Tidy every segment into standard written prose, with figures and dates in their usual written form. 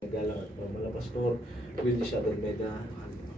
Galang at mga pastor, with siya at Meda,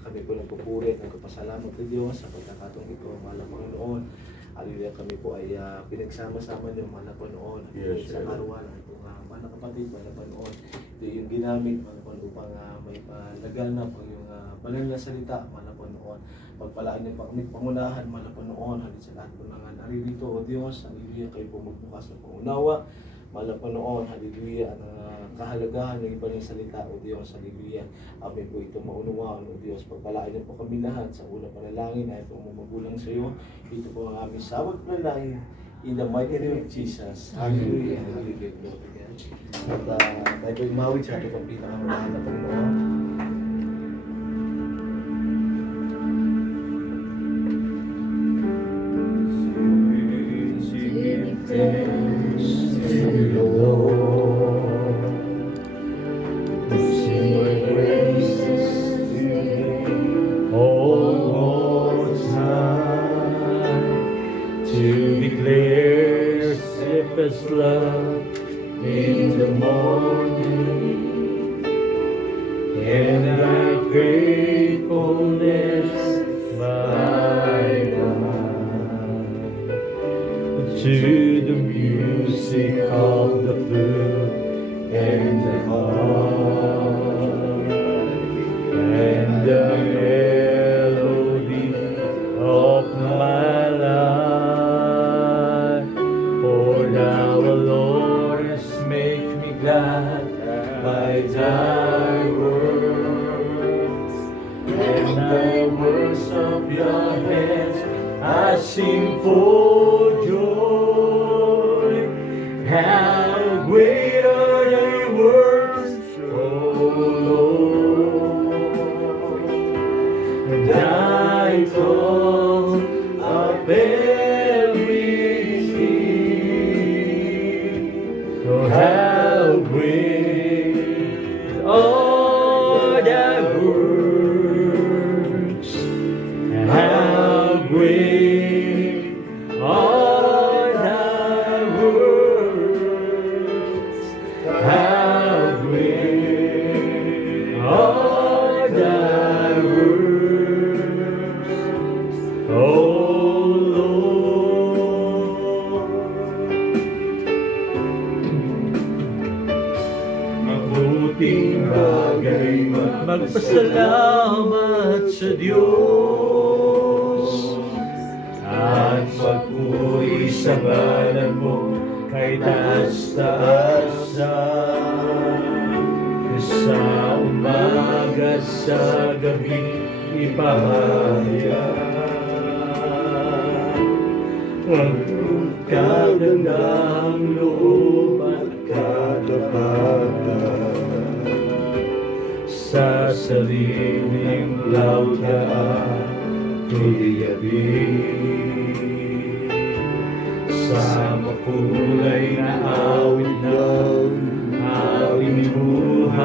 kami po nagpupuri at nagpapasalamat sa Diyos sa pagkakataong ito, mahal na Panginoon. Hallelujah, kami po ay pinagsama-sama niyo, mahal na Panginoon. Yes, sa arawan, itong mahal na kapatid, mahal na Panginoon. Ito yung ginamit, mahal na Panginoon, upang may palaganap ang iyong banal na salita, mahal na Panginoon. Pagpalaan niyo pa kami pangunahan, mahal na Panginoon. Hallelujah, sa lahat po ng naririto, O Diyos. Hallelujah, kayo po magbukas ng pangunawa. Mahal na Panginoon, hallelujah, ang kahalagahan ng iba ng salita, O Diyos, hallelujah. Amin po ito maunawaan, O Diyos. Pagpalain niyo po kami lahat sa unang panalangin ay itong magulang sa iyo. Ito po ang aming sawag panalangin. In the mighty name of Jesus. Hallelujah. Hallelujah. Glory God. At tayo po umawit sa ating pinakamahal na Panginoon. Love in the morning, and thy gratefulness by night, to the music of the flute and the harp, and the melody of my life. For thou, O Lord, hast made me glad by thy words, and thy works of your hands I sing for joy. How great are thy works, O Lord! Thy thoughts of oh, how great are thy works, how great are thy works, how great are thy works, oh mabuting bagay magpasalamat sa Diyos at magpuri sa ngalan mo kay taas-taasan. Sa umaga sa gabi ipahayag ang kagandahang loob at katapatan sa sariling lauda tuloy-abing sa makulay na awit ng awing buhay.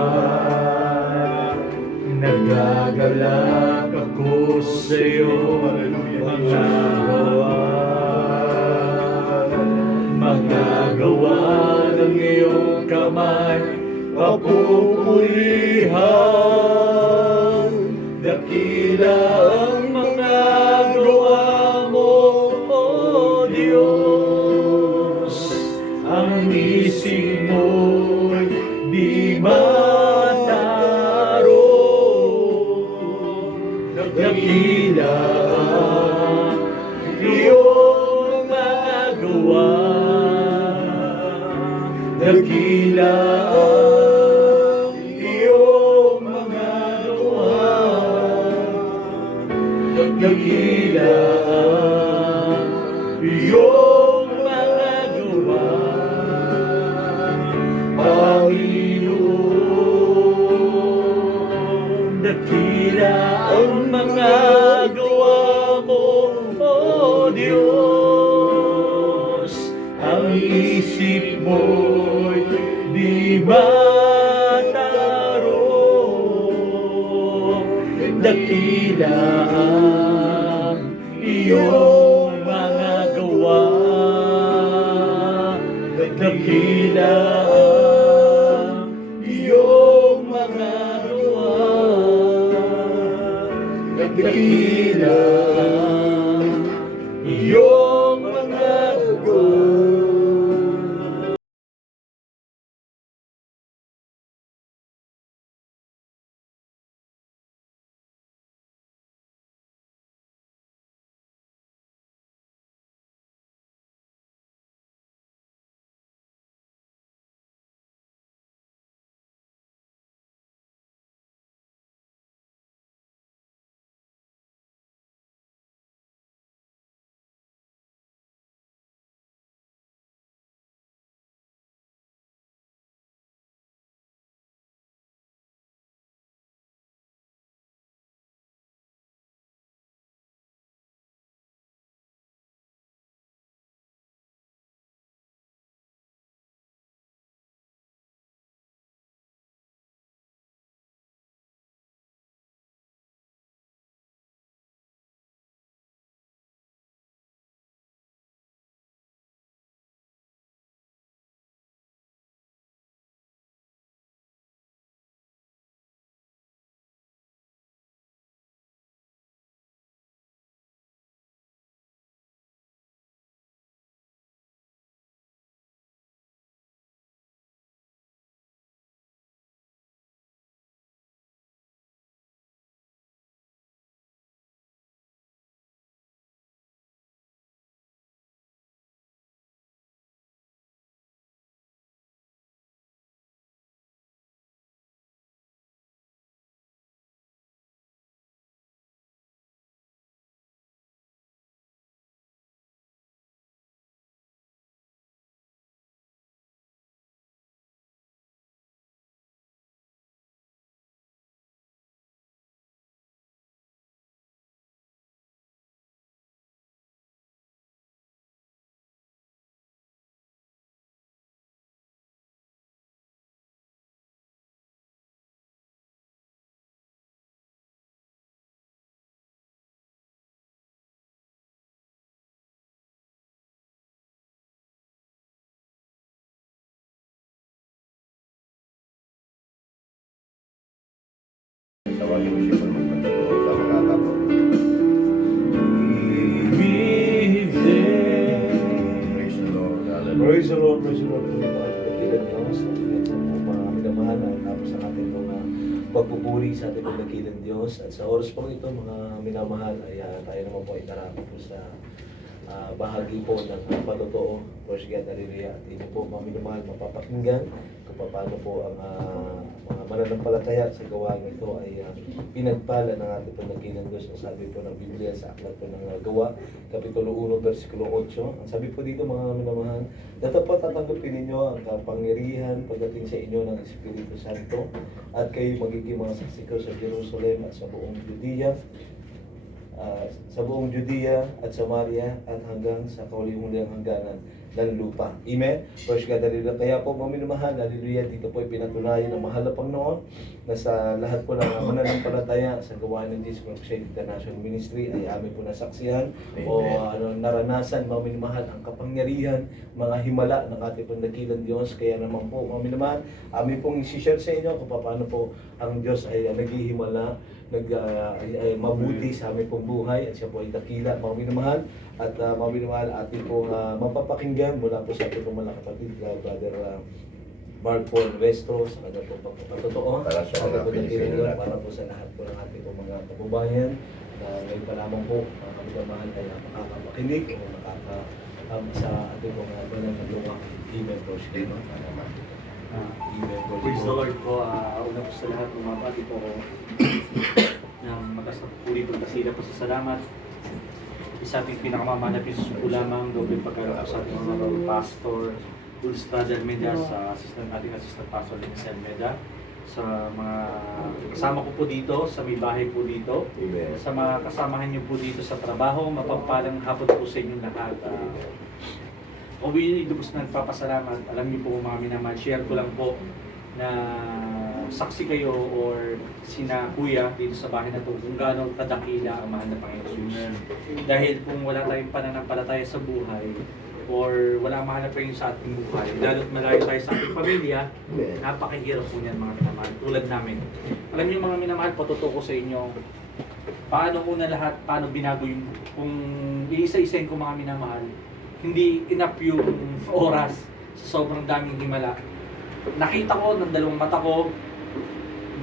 Nagagalak ako sa iyo, mga gawa ng iyong kamay, papupurihan. Dakila ang mga gawa mo, O Diyos. Ang isip mo'y di mataro. Dakila ang iyong mga gawa, dakila ang iyong mga gawa, dakila ang iyong mga gawa, Panginoon. Dakila ang mga gawa mo, O Diyos. Ang isip mo'y di mataro. Dakila ang iyong mga gawa, dakila ang iyong dakila ang iyong mga gawa. Tawagin mo siya kung magpatuloy sa makakapot. Praise the Lord. Hallelujah. Praise the Lord, praise the Lord. Kami po ay dakilan Diyos. At sa mga minamahal ay tapos sa ating mga pagpupuri sa ating dakilan Diyos. At sa oras po ito, mga minamahal, ay tayo naman po ay darapin po sa bahagi po ng patotoo. Praise God, hallelujah. At inyo po, mga minamahal, mapapakinggan kung paano po ang mga mananampalataya sa gawain ito ay pinagpala ng ating pagdakilan Diyos. Ang sabi po ng Biblia sa aklat po ng Gawa, Kapitulo 1, versikulo 8. Ang sabi po dito, mga minamahal, dapat tatanggapin ninyo ang kapangyarihan pagdating sa inyo ng Espiritu Santo at kayo magiging mga saksi ko sa Jerusalem at sa buong Judea at Samaria at hanggang sa kaulimulang hangganan ng lupa. Amen? Praise God, hallelujah. Kaya po, mga minamahal, hallelujah, dito po ay pinatunayan ng mahal na Panginoon na sa lahat po ng mananampalataya sa gawain ng Jesus Christ International Ministry ay amin po nasaksihan o naranasan, mga minamahal, ang kapangyarihan, mga himala ng ating pandakilan Diyos. Kaya naman po, mga minamahal, amin pong isi-share sa inyo kung paano po ang Diyos ay naghihimala, mabuti sa aming pong buhay at siya po ay dakila, mga minamahal. At mga minamahal, ating pong mapapakinggan mula po sa ating pong mga kapatid, Brother Mark Paul Nuestro, sa kanya po pagpapatotoo. Para sa mga Pilipino natin. Para po sa lahat po ng ating pong mga kababayan na ngayon pa lamang po, mga minamahal, ay makakapakinig o sa ating pong mga nagawa. Amen po siya. Amen po. Praise the Lord po. Una po sa lahat, bumabati po ako ng matas na puri po kasila po sa salamat. Isa ating pinakamamahal na pisos po lamang, doble pagkaroon po sa ating mga pastor, Ulstad Almeida, sa ating assistant pastor Dennis Almeida, sa mga kasama ko po dito, sa may bahay po dito, Amen. sa mga kasamahan niyo po dito sa trabaho, mapagpalang hapon po sa inyong lahat. Ako lubos na nagpapasalamat. Alam niyo po mga minamahal, share ko lang po na saksi kayo or sina kuya dito sa bahay na ito kung gaano kadakila ang mahal na Panginoon Jesus. Dahil kung wala tayong pananampalataya sa buhay or wala mahal na Panginoon sa ating buhay, lalo't malayo tayo sa ating pamilya, napakahirap po niyan mga minamahal. Tulad namin. Alam niyo mga minamahal, patutuko sa inyo, paano una lahat, paano binago yung, kung iisa-isain ko mga minamahal, hindi enough yung oras sa sobrang daming himala. Nakita ko ng dalawang mata ko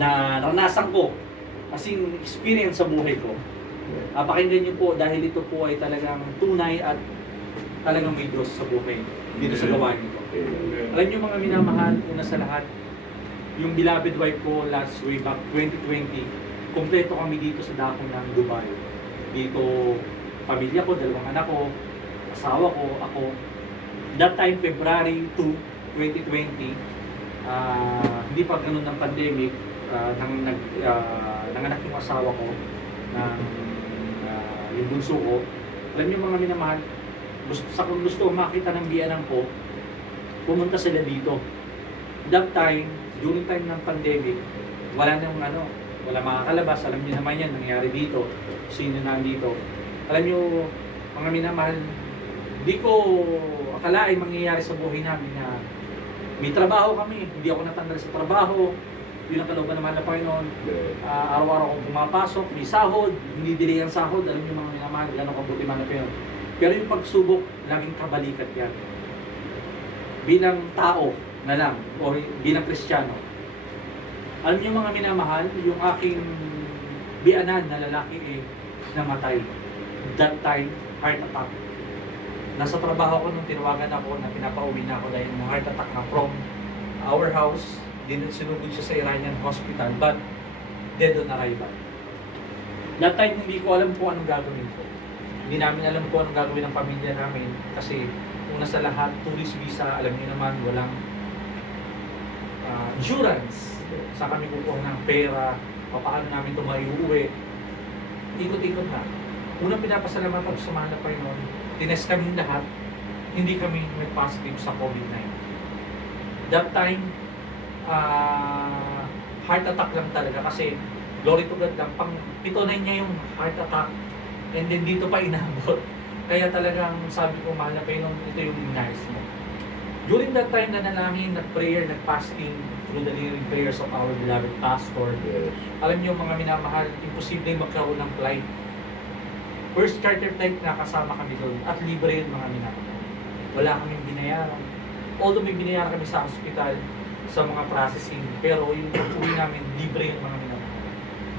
na naranasan ko as in experience sa buhay ko. Pakinggan niyo po dahil ito po ay talagang tunay at talagang may Diyos sa buhay dito sa gawain nito. Alam niyo mga minamahal, una sa lahat, yung beloved wife ko last way back 2020, kompleto kami dito sa dakong ng Dubai. Dito, pamilya ko, dalawang anak ko, asawa ko, ako. That time, February 2, 2020, hindi pa ganun ng pandemic, nanganak yung asawa ko, yung bunso ko. Alam niyo mga minamahal, gusto makita ng biyanan ko, pumunta sila dito. That time, during time ng pandemic, wala makakalabas. Alam niyo naman yan, nangyari dito. Sino nandito. Alam niyo, mga minamahal, di ko akalain mangyayari sa buhay namin na may trabaho kami. Hindi ako natanggal sa trabaho. Yun ang kalooban ng mahal na Panginoon. Araw-araw akong pumapasok, may sahod, hindi delay ang sahod. Alam niyo mga minamahal, gano'ng kabuti mahal na Panginoon. Pero yung pagsubok, laging kabalikat yan. Bilang tao na lang, o bilang Kristiyano. Alam niyo mga minamahal, yung aking bianan na lalaki namatay. That time, heart attack. Nasa trabaho ko nung tinawagan ako na pinapauwi na ako dahil ng heart attack na from our house. Sinugod siya sa Iranian hospital, but dead on arrival. That time, hindi ko alam kung anong gagawin ko. Hindi namin alam kung anong gagawin ng pamilya namin kasi una sa lahat, tourist visa, alam niyo naman, walang insurance. Sa kami kukuha ng pera, paano namin ito maiuwi. Ikot-ikot na. Unang pinapasalamatan ko sa mahal na Panginoon, tinest kami lahat, hindi kami may positive sa COVID-19. That time, heart attack lang talaga kasi glory to God lang, pang pito na niya yung heart attack and then dito pa inabot. Kaya talagang sabi ko, mahal na Panginoon, ito yung nais mo. During that time, nanalangin, nag-prayer, nag-fasting through the living prayers of our beloved pastor. Yes. Alam niyo mga minamahal, imposible magkaroon ng flight. First charter flight na kasama kami doon at libre yun mga minamahal. Wala kaming binayaran. Although may binayaran kami sa hospital sa mga processing, pero yung pag-uwi namin, libre yun mga minamahal.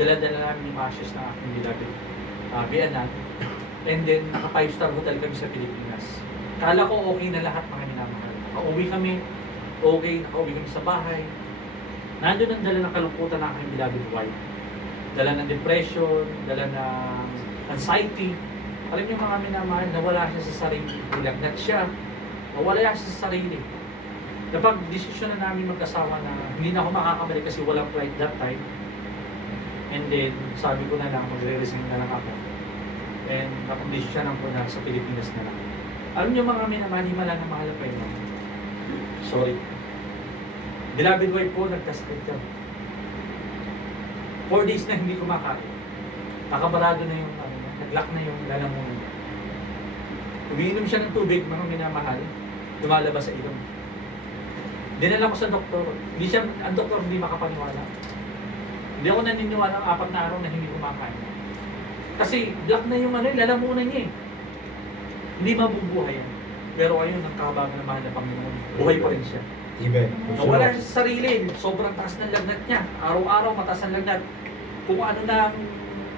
Dala-dala namin yung ashes ng aking beloved biyanan. And then, naka 5-star hotel kami sa Pilipinas. Kala ko okay na lahat mga minamahal. Nakauwi kami, okay, nakauwi kami sa bahay. Nandun ang dala ng kalungkutan ng aking beloved wife. Dala ng depression, dala ng anxiety. Alam niyo mga minamahal, nawala siya sa sarili. Nilagnat siya, nawala siya sa sarili. Napag-desisyon na namin mag-asawa na hindi na ako makakabalik kasi walang flight that time. And then, sabi ko na lang, magre-resign na lang ako. And napag-desisyon ko na sa Pilipinas na lang. Alam niyo mga minamahal, himala na mahal pa yun. Sorry. Beloved wife ko, nagkasakit ka. 4 days na hindi kumakain. Nakabarado na yung, nag-lock na yung lalamunan niya. Umiinom siya ng tubig, mga minamahal, lumalabas sa ilong. Dinala ko sa doktor. Ang doktor hindi makapaniwala. Hindi ako naniniwala ang 4 na araw na hindi kumakain. Kasi black na yung lalamunan niya eh. Hindi mabubuhay yan. Pero ayun, ang kahabagan naman na Panginoon, buhay pa rin siya. Amen. Nawala siya sa sarili, sobrang taas ng lagnat niya. Araw-araw mataas ang lagnat. Kung ano na ang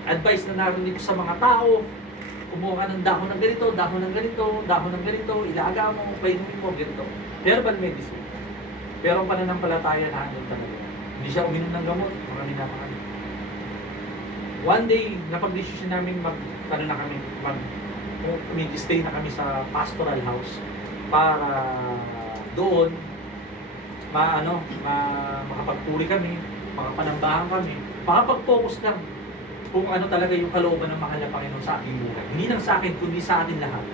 advice na narinig ko sa mga tao, kumuha ka ng dahon ng ganito, dahon ng ganito, dahon ng ganito, ilaga mo, painumin mo, ganito. Herbal medicine. Pero ang pananampalataya na ano talaga. Hindi siya uminom ng gamot, mga minamahal. One day, napag-desisyon namin stay na kami sa pastoral house para doon makapagpuri kami, makapanambahan kami, makapag-focus lang kung ano talaga yung kalooban ng mahal na Panginoon sa aking buhay. Hindi lang sa akin, kundi sa atin lahat.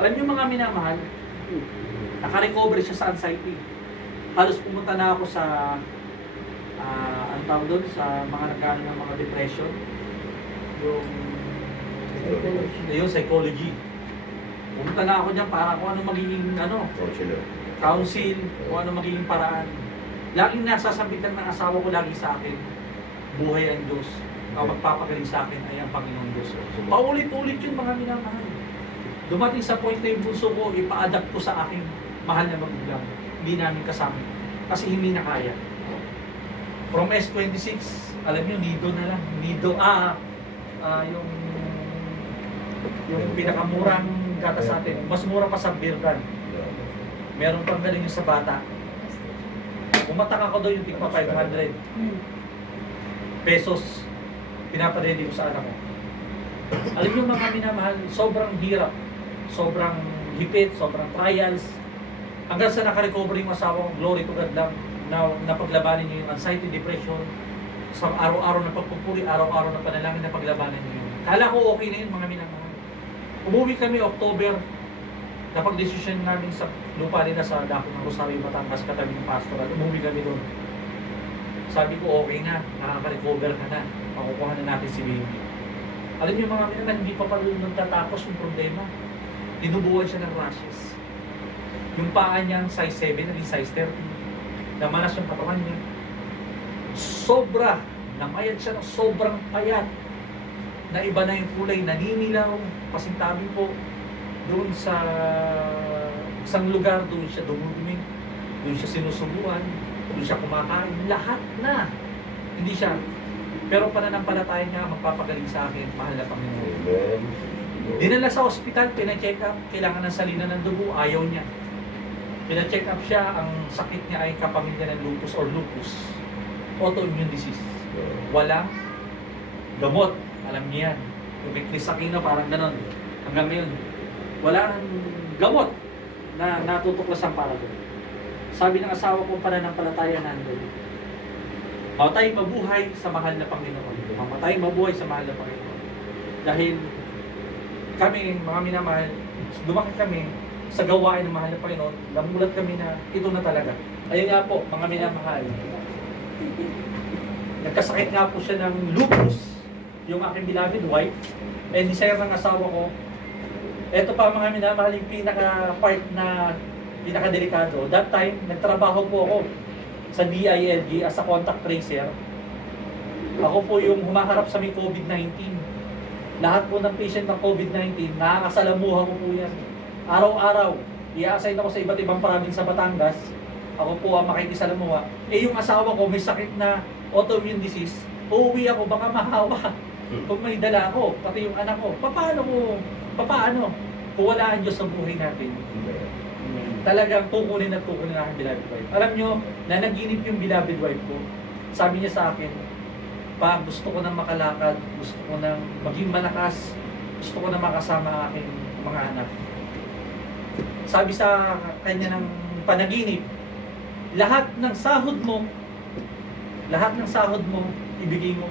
Alam niyo mga minamahal, nakarecover siya sa anxiety. Halos pumunta na ako sa ang tawag doon sa mga nagkano ng mga depression, yung psychology. Pumunta na ako dyan para kung ano magiging counsel, kung ano magiging paraan. Laging nasasambit lang ng asawa ko lagi sa akin, buhay ang Diyos. ang magpapagaling sa akin ay ang Panginoon Diyos. Paulit-ulit yun mga minamahal. Dumating sa point na yung bunso ko, ipa-adapt ko sa aking mahal na magulang. Hindi namin kasama. Kasi hindi na kaya. From S26, alam nyo, nido na lang. Nido, yung pinakamurang gata sa atin. Mas mura pa sa Birdan. Meron pang galing yung sa bata. Umatak ako doon yung tigpa 500 pesos. Pinaparedy ko sa anak ko. Alam nyo mga minamahal, sobrang hirap. Sobrang hipit, sobrang trials. Hanggang sa nakarecover yung asawa ko, glory to God lang, na napaglabanin nyo yung anxiety, depression, sa araw-araw na pagpupuri, araw-araw na panalangin na paglabanin nyo yun. Kala ko okay na yun mga minamahal. Umuwi kami October, napag-desisyon namin sa lupa nila sa Dako ng Rosario, Batangas, katabi ng pastoral. Umuwi kami doon. Sabi ko okay na, nakaka-recover ka na, makukuha na natin si baby. Alam niyo mga minamahal, hindi pa pala nagtatapos yung problema. Dinubuhan siya ng rashes. Yung paa niyang size 7, naging size 30. Namalas yung katawan niya. Sobra, namayat siya ng sobrang payat. Na iba na yung kulay, naninilaw, pasintabi po. Doon sa isang lugar, doon siya dumuduming, doon siya sinusubuan, doon siya kumakain, lahat na. Hindi siya. Pero pananampalataya niya, magpapagaling sa akin, mahal na Panginoon. Amen. Dinala sa ospital, pina-check up, kailangan ng salina ng dugo, ayaw niya. Pina-check up siya, ang sakit niya ay kapamilya ng lupus or lupus, autoimmune disease. Walang gamot, alam niya yan. Yung kay Chris Aquino, parang ganon. Hanggang ngayon, wala nang gamot na natutuklasan para doon. Sabi ng asawa ko, pananampalataya nandun. Mamatay mabuhay sa mahal na Panginoon. Mamatay mabuhay sa mahal na Panginoon. Dahil kami, mga minamahal, lumaki kami sa gawain ng mahal na Panginoon, namulat kami na ito na talaga. Ayun nga po, mga minamahal. Nagkasakit nga po siya ng lupus, yung aking beloved wife, and desire ng asawa ko. Ito pa mga minamahal, yung pinaka-part na pinaka-delikado. That time, nagtrabaho po ako sa DILG as a contact tracer. Ako po yung humaharap sa may COVID-19. Lahat po ng patient ng COVID-19, nakakasalamuha ko po yan. Araw-araw, i-assign ako sa iba't ibang province sa Batangas. Ako po ang makikisalamuha. Eh yung asawa ko may sakit na autoimmune disease, uuwi ako, baka mahawa. Kung may dala ako, pati yung anak ko, papaano? Kung wala ang Diyos sa buhay natin. Talagang kukunin at kukunin ang beloved wife. Alam nyo, na naginip yung beloved wife ko. Sabi niya sa akin, pa, gusto ko nang makalakad, gusto ko nang maging malakas, gusto ko nang makasama ang aking mga anak. Sabi sa kanya ng panaginip, lahat ng sahod mo, ibigay mo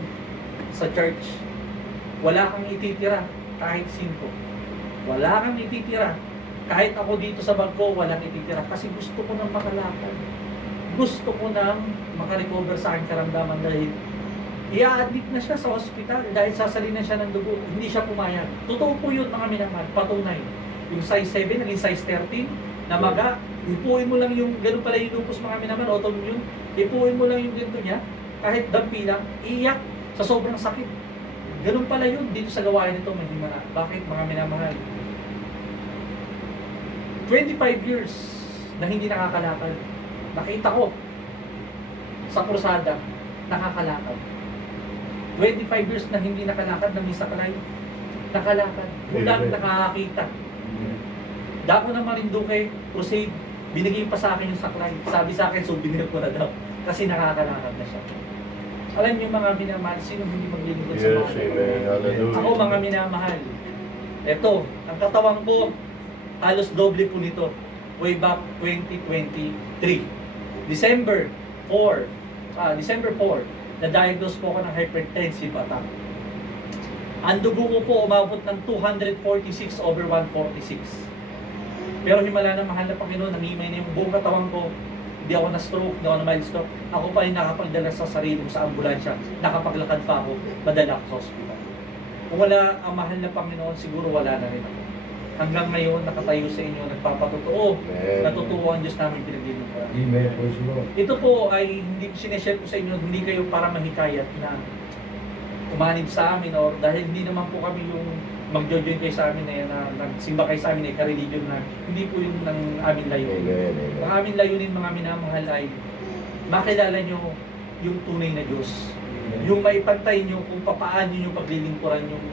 sa church. Wala kang ititira kahit 5. Wala kang ititira. Kahit ako dito sa bag ko, walang ititira. Kasi gusto ko nang makalakad. Gusto ko nang makarecover sa aking karamdaman dahil i-admit na siya sa ospital dahil sasalinan siya ng dugo. Hindi siya pumayag. Totoo po yun mga minamahal, patunay. Yung size 7 naging size 13 na maga, ipuin mo lang yung, ganun pala yung lupus mga minamahal, autoimmune, ipuin mo lang yung ganito niya, kahit dampi lang, iiyak sa sobrang sakit. Ganun pala yun, dito sa gawain nito, may himala. Bakit mga minamahal? 25 years na hindi nakakalakad. Nakita ko sa krusada, nakakalakad. 25 years na hindi nakalakad, namisaklay, nakalakad. Mulang nakakakita. Dako ng Marinduque, crusade, binigay pa sa akin yung saklay. Sabi sa akin, souvenir ko na daw. Kasi nakakalakad na siya. Alam niyo mga minamahal, sino hindi maglilingkod sa Yes, mahal? amen. Hallelujah. Ako mga minamahal, ito, ang katawan ko, halos doble po nito. Way back 2023. December 4, na-diagnose po ako ng hypertensive attack. Ang dugo ko po umabot ng 246/146. Pero himala na mahal na Panginoon, nangimay na yung buong katawan ko. Hindi ako na-stroke, hindi ako na-mild stroke. Ako pa yung nakapagdala sa sarili ko sa ambulansya. Nakapaglakad pa ako, madala ako sa hospital. Kung wala ang mahal na Panginoon, siguro wala na rin ako. Hanggang ngayon, nakatayo sa inyo, nagpapatotoo. Natutuwa ang Diyos namin pinaglilingkuran. Amen. Praise the Lord. Ito po ay hindi sineshare ko sa inyo, hindi kayo para mahikayat na umanib sa amin or dahil hindi naman po kami yung mag-join kayo sa amin na nagsimba kayo sa amin ka-religion na hindi po yung ng aming layunin. Amen. Ang aming layunin mga minamahal ay makilala nyo yung tunay na Diyos. Yung maipantay nyo kung papaano nyo paglilingkuran yung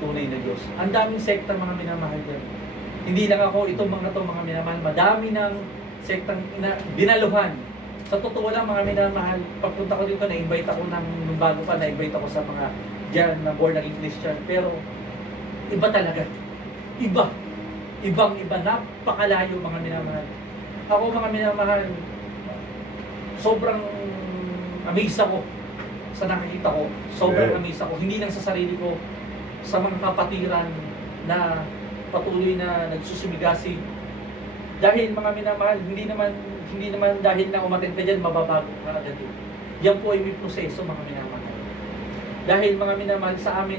tunay na Diyos. Ang daming sekta mga minamahal dyan. Hindi lang ako, itong mga minamahal, madami ng sektang binaluhan. Sa totoo lang mga minamahal, pagpunta ko dito, na-invite ako nung bago pa, na-invite ako sa mga dyan na born again Christian. Pero iba talaga. Ibang-iba, napakalayo mga minamahal. Ako mga minamahal, sobrang amazed ako sa nakikita ko. Sobrang amazed ako. Hindi lang sa sarili ko, sa mga kapatiran na patuloy na nagsusumigasi. Dahil mga minamahal, hindi naman dahil na umattend ka dyan, mababago ka agad. Yan po ay may proseso mga minamahal. Dahil mga minamahal sa amin,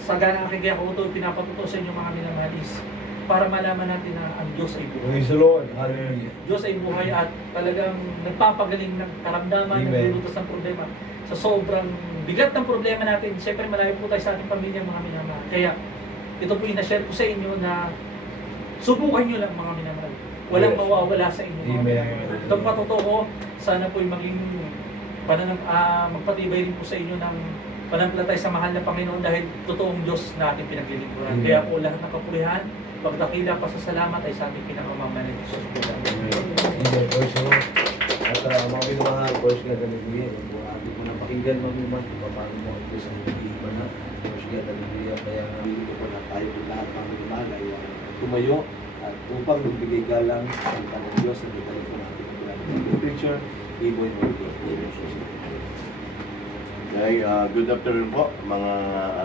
sa ganang kagaya ko ito, pinapatuto sa inyo mga minamahal is para malaman natin na ang Diyos ay buhay. Praise the Lord. Hallelujah. Diyos ay buhay at talagang nagpapagaling ng karamdaman, Amen. naglulutas ng problema. Sa sobrang bigat ng problema natin, siyempre malayo po tayo sa ating pamilya mga minamahal. Kaya ito po yung na-share ko sa inyo na subukan nyo lang mga minamahal. Walang Yes. mawawala sa inyo mga Amen. minamahal. Itong patotoo, sana po yung maging magpatibay rin po sa inyo ng pananampalataya sa mahal na Panginoon dahil totoong Diyos na ating pinaglilingkuran. Amen. Kaya po lahat ng kapulihan, pagdakila, pasasalamat ay sa ating pinakamamahalan ng Diyos. Amen. Praise the Lord. At mga minamahal, First God, hallelujah. Kung ating mo nang pakinggan mag-iman, kung paano mo ang Diyos ang nag-iiba na. First God, hallelujah. Kaya dito po na tayo lahat mga minamahal ay tumayo at upang magbigay galang sa salita ng Diyos na dito po natin ang picture, Iboy mo ito. Okay, good afternoon po mga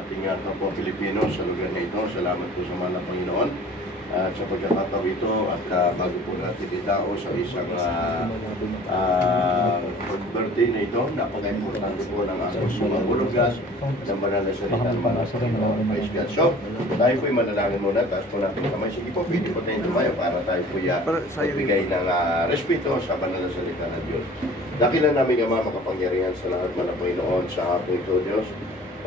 ating kapwa Pilipino sa lugar na ito. Salamat po sa mahal na Panginoon sa pagkakataon ito at bago po natin itao sa isang birthday na ito, napaka-importante po ng ating mga bulugas ng banal na salita ng mga Panginoon. Praise God. So, tayo po'y manalangin muna, taas po natin kamay. Sige po, pwede po tayong tumayo para tayo po'y magbigay ng respeto sa banal na salita ng Diyos. Dakilan namin Ama makapangyarihan sa lahat mga Panginoon sa hapon ito, Diyos.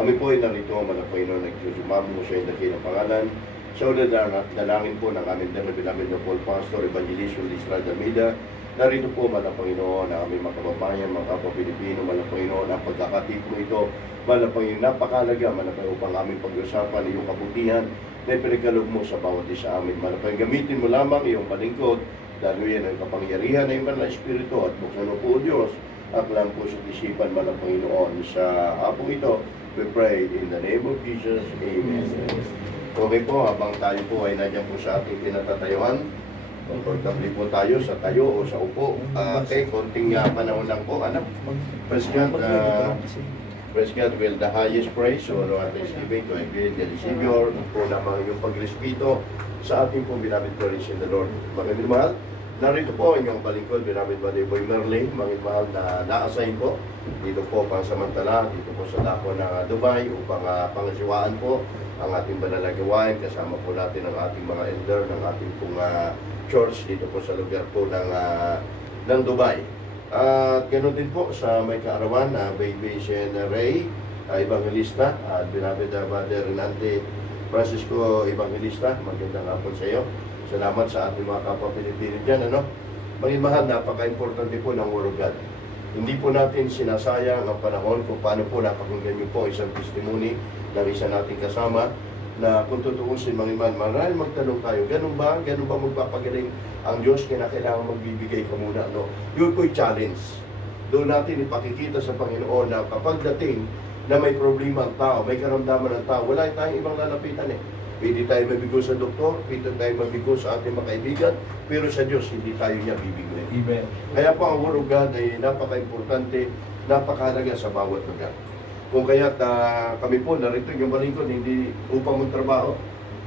Kami po ay narito, mga Panginoon, nagsusumamo sa iyong dakilang pangalan. Sa una dalangin po ng aming beloved na Paul Pastor, Evangelist Listra Damida. Narito po, mga Panginoon, ang aming mga kababayan, mga kapwa Pilipino, mga Panginoon, ang pagkakatipo ito, mga Panginoon, napakalaga, mga Panginoon, upang aming pag-usapan, iyong kabutihan, na pinagkaloob mo sa bawat isa amin. Mga Panginoon, gamitin mo lamang iyong palingkod, dahil yan ang kapangyarihan ng iman na Espiritu at buksan mo po, Diyos, at lang po sa isipan man ng Panginoon. Sa hapong ito, we pray in the name of Jesus. Amen. Okay po, habang tayo po ay nandiyan po sa ating pinatatayuan, comfortably po tayo sa tayo o sa upo. Okay, konting panahon lang po, anak. Praise God, will the highest praise or what is giving to a great the Savior po naman yung pagrespeto sa ating po beloved praise in the Lord. Mga mahal, narito po inyong balingkod, beloved Brother Boy Merlin, mga mahal na na-assign po dito po pansamantala, dito po sa dako ng Dubai upang pangasiwaan po ang ating banal na gawain. Kasama po natin ang ating mga elder ng ating pong church dito po sa lugar po ng Dubai. At ganoon din po sa may kaarawan na Baby Shen Ray, Evangelista, at beloved Brother Renante Francisco Evangelista. Magandang hapon sa iyo. Salamat sa ating mga kapwa Pilipino dyan. Mga mahal, napaka-importante po ng Word of God. Hindi po natin sinasayang ang panahon kung paano po napakinggan niyo po isang testimony ng isa nating kasama na kung tutuusin mga iman, maraming magtanong tayo, ganun ba magpapagaling ang Diyos, kailangan magbibigay ka muna, no? Yun po'y challenge. Doon natin ipakikita sa Panginoon na kapag dating na may problema ang tao, may karamdaman ng tao, wala tayong ibang lalapitan eh. Pwede tayo mabigo sa doktor, pwede tayo mabigo sa ating mga kaibigan, pero sa Diyos, hindi tayo niya bibiguin. Amen. Kaya po ang Word of God ay napaka-importante, napakahalaga sa bawat lugar. Kung kaya't kami po narito yung balingkod, hindi upang magtrabaho.